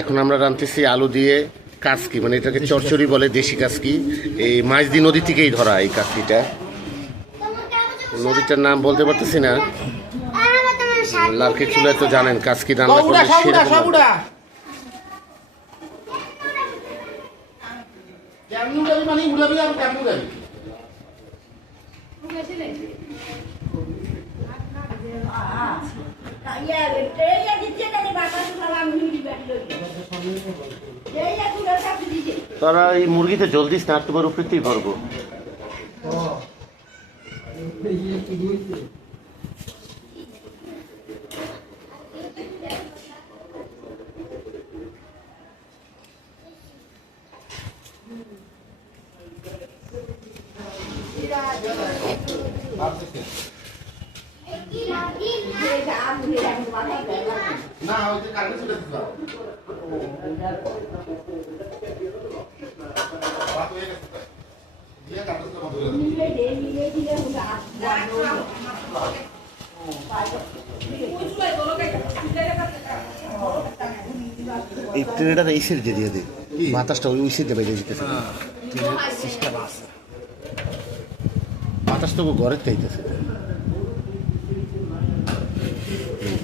এখন আমরা রাঁধতেছি আলু দিয়ে কাসকি, মানে এটাকে চচ্চড়ি বলে, দেশি কাসকি। এই মাঝদি নদী থেকেই ধরা এই কাসকিটা। নদীটার নাম বলতে পারতেছি না। লালকে চুলায় তো জানেন কাসকি রান্না করলে সেরকম। তারা এই মুরগিতে জলদি স্নার তোমার উপরেতেই ভরবো। না ওই যে কালকে চলে দিলাম। এই ট্রেনেটার এই সাইড দিয়ে দে, বাতাসটা ওই সাইডে বাইরে যেতেছে। বাতাস তো ঘরের খাইতেছে।